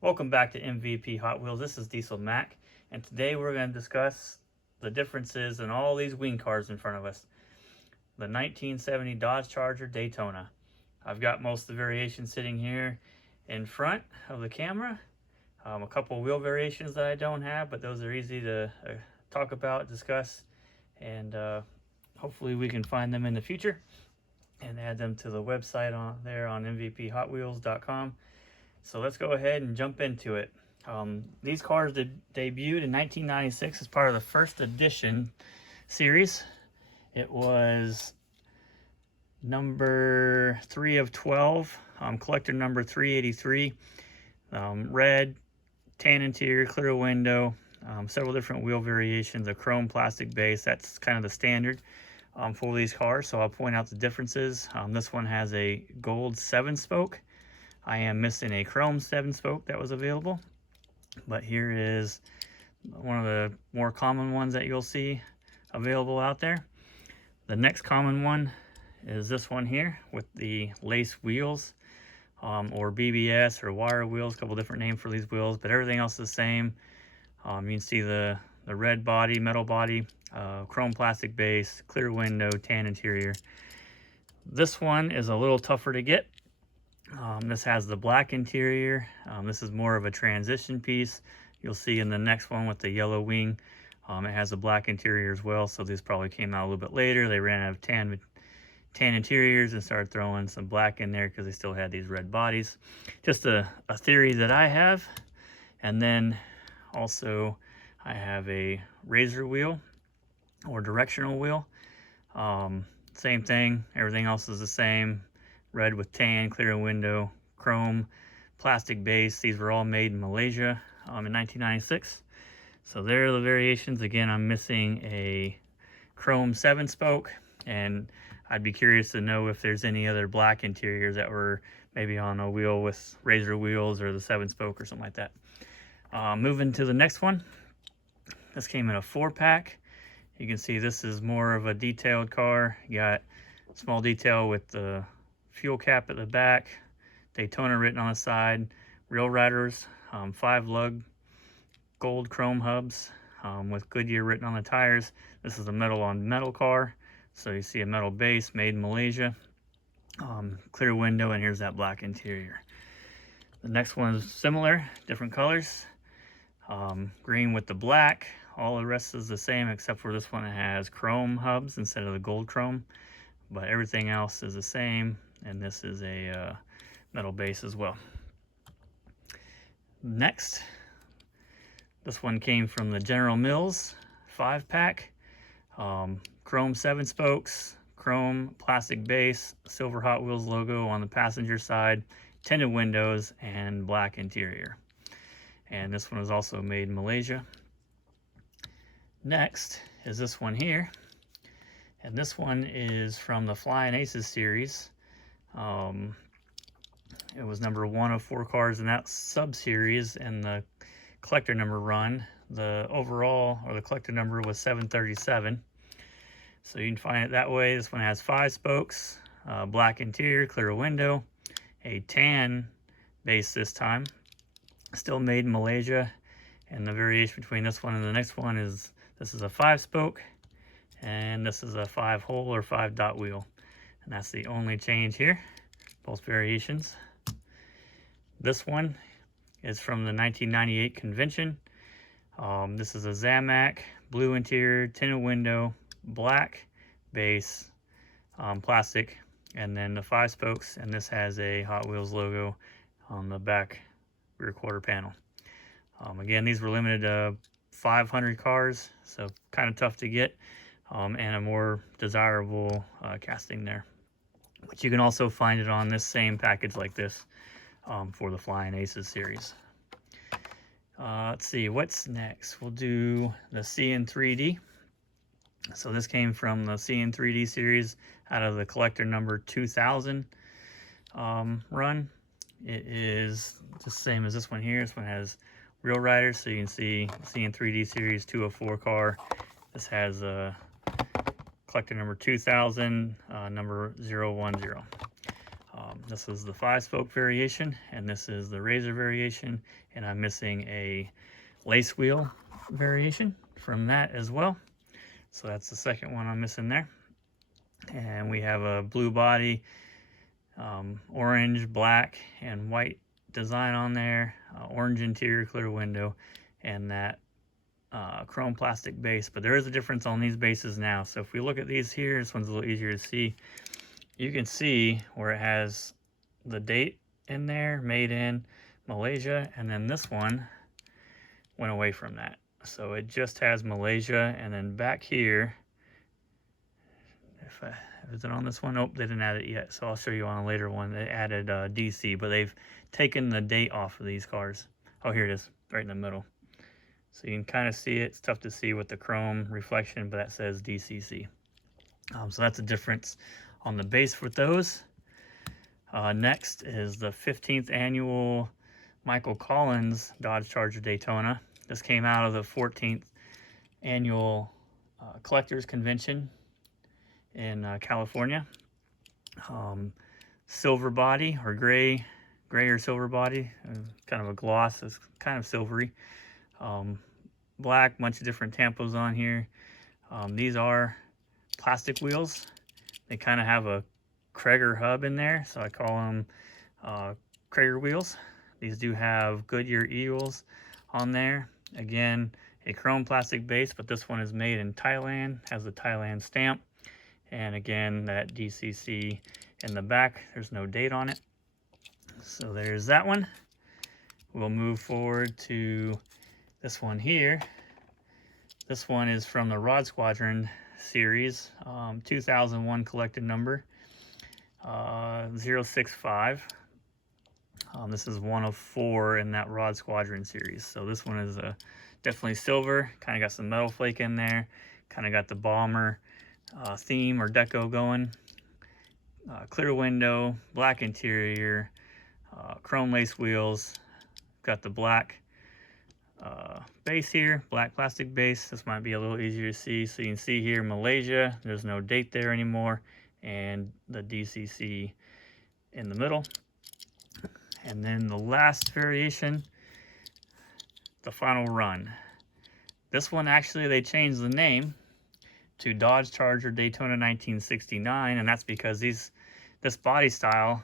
Welcome back to MVP Hot Wheels. This is Diesel Mac, and today we're going to discuss the differences in all these wing cars in front of us. The 1970 Dodge Charger Daytona. I've got most of the variations sitting here in front of the camera. A couple wheel variations that I don't have, but those are easy to talk about, discuss, and hopefully we can find them in the future and add them to the website on there on mvphotwheels.com. So let's go ahead and jump into it. These cars debuted in 1996 as part of the first edition series. It was number 3 of 12, collector number 383. Red, tan interior, clear window, several different wheel variations, a chrome plastic base. That's kind of the standard for these cars, so I'll point out the differences. This one has a gold 7-spoke. I am missing a chrome 7-spoke that was available, but here is one of the more common ones that you'll see available out there. The next common one is this one here with the lace wheels, or BBS or wire wheels, a couple different names for these wheels, but everything else is the same. You can see the red body, metal body, chrome plastic base, clear window, tan interior. This one is a little tougher to get. This has the black interior. This is more of a transition piece. You'll see in the next one with the yellow wing, it has a black interior as well, so these probably came out a little bit later. They ran out of tan interiors and started throwing some black in there because they still had these red bodies. Just a theory that I have. And then also I have a razor wheel or directional wheel. Same thing, everything else is the same. Red with tan, clear window, chrome, plastic base. These were all made in Malaysia in 1996. So there are the variations. Again, I'm missing a chrome 7-spoke, and I'd be curious to know if there's any other black interiors that were maybe on a wheel with razor wheels or the 7-spoke or something like that. Moving to the next one. This came in a 4-pack. You can see this is more of a detailed car. You got small detail with the fuel cap at the back, Daytona written on the side, Real Riders, 5-lug gold chrome hubs with Goodyear written on the tires. This is a metal on metal car, so you see a metal base made in Malaysia, clear window, and here's that black interior. The next one is similar, different colors, green with the black. All the rest is the same except for this one. It has chrome hubs instead of the gold chrome, but everything else is the same. And this is a metal base as well. Next, this one came from the General Mills 5-pack. Chrome 7-spokes, chrome plastic base, silver Hot Wheels logo on the passenger side, tinted windows, and black interior. And this one was also made in Malaysia. Next is this one here. And this one is from the Flying Aces series. It was number 1 of 4 cars in that sub-series in the collector number run. The overall, or the collector number, was 737. So you can find it that way. This one has 5 spokes, black interior, clear window, a tan base this time. Still made in Malaysia. And the variation between this one and the next one is this is a 5-spoke, and this is a 5-hole or 5-dot wheel. And that's the only change here, both variations. This one is from the 1998 convention. This is a Zamac, blue interior, tinted window, black base, plastic, and then the 5 spokes, and this has a Hot Wheels logo on the back rear quarter panel. Again, these were limited to 500 cars, so kind of tough to get, and a more desirable casting there. But you can also find it on this same package like this for the Flying Aces series. Let's see, what's next? We'll do the CN3D. So this came from the CN3D series out of the collector number 2000 run. It is the same as this one here. This one has Real Riders, so you can see CN3D series 204 car. This has collector number 2000, number 010. This is the 5-spoke variation, and this is the razor variation, and I'm missing a lace wheel variation from that as well. So that's the second one I'm missing there. And we have a blue body, orange, black, and white design on there, orange interior, clear window, and that chrome plastic base. But there is a difference on these bases now. So if we look at these here, this one's a little easier to see. You can see where it has the date in there, made in Malaysia, and then this one went away from that. So it just has Malaysia, and then back here, is it on this one? Nope, they didn't add it yet. So I'll show you on a later one. They added DC, but they've taken the date off of these cars. Oh, here it is, right in the middle. So you can kind of see it. It's tough to see with the chrome reflection, but that says DCC. So that's a difference on the base with those. Next is the 15th annual Michael Collins Dodge Charger Daytona. This came out of the 14th annual Collectors Convention in California. Silver body, or gray or silver body, kind of a gloss. It's kind of silvery. Black, bunch of different tampos on here. These are plastic wheels. They kind of have a Krager hub in there, so I call them Krager wheels. These do have Goodyear Eagles on there. Again, a chrome plastic base, but this one is made in Thailand, has the Thailand stamp. And again, that DCC in the back, there's no date on it. So there's that one. We'll move forward to this one here. This one is from the Rod Squadron series, 2001 collected number, 065. This is one of 4 in that Rod Squadron series. So this one is definitely silver, kind of got some metal flake in there, kind of got the bomber theme or deco going. Clear window, black interior, chrome lace wheels, got the black base here, black plastic base. This might be a little easier to see. So you can see here Malaysia, there's no date there anymore, and the DCC in the middle. And then the last variation, the final run. This one actually they changed the name to Dodge Charger Daytona 1969, and that's because this body style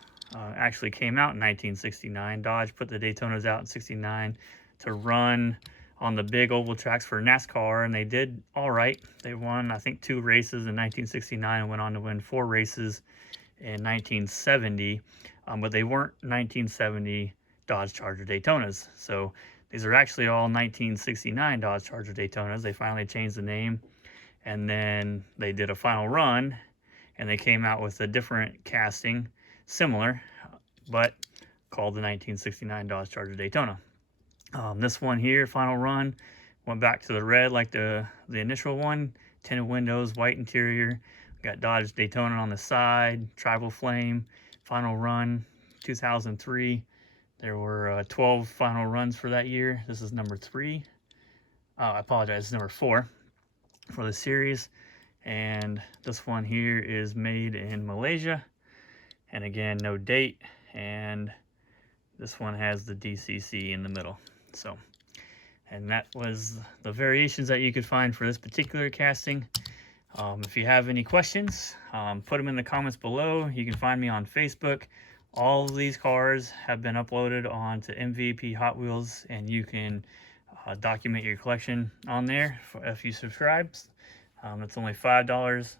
actually came out in 1969. Dodge put the Daytonas out in 69 to run on the big oval tracks for NASCAR, and they did all right. They won, I think, 2 races in 1969 and went on to win 4 races in 1970, but they weren't 1970 Dodge Charger Daytonas. So these are actually all 1969 Dodge Charger Daytonas. They finally changed the name, and then they did a final run, and they came out with a different casting, similar, but called the 1969 Dodge Charger Daytona. This one here, final run, went back to the red like the initial one. Tinted windows, white interior. Got Dodge Daytona on the side, tribal flame. Final run, 2003. There were 12 final runs for that year. This is number 3. I apologize, this is number 4 for the series. And this one here is made in Malaysia. And again, no date. And this one has the DCC in the middle. So, and that was the variations that you could find for this particular casting. If you have any questions, put them in the comments below. You can find me on Facebook. All of these cars have been uploaded onto MVP Hot Wheels, and you can document your collection on there if you subscribe. It's only $5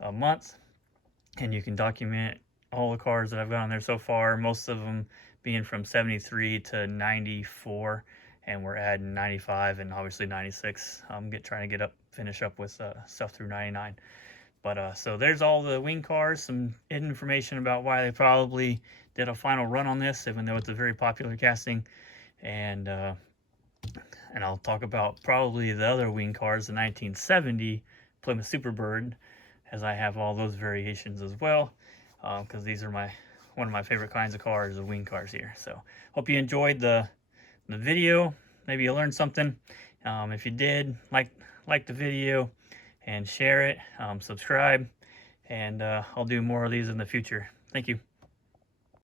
a month, and you can document all the cars that I've got on there so far, most of them being from 73 to 94, and we're adding 95 and obviously 96. I'm trying to finish up with stuff through 99. But so there's all the wing cars, some information about why they probably did a final run on this, even though it's a very popular casting. And I'll talk about probably the other wing cars, the 1970 Plymouth Superbird, as I have all those variations as well, because these are one of my favorite kinds of cars, the wing cars here. So hope you enjoyed the video. Maybe you learned something. If you did, like the video and share it, subscribe, and I'll do more of these in the future. Thank you.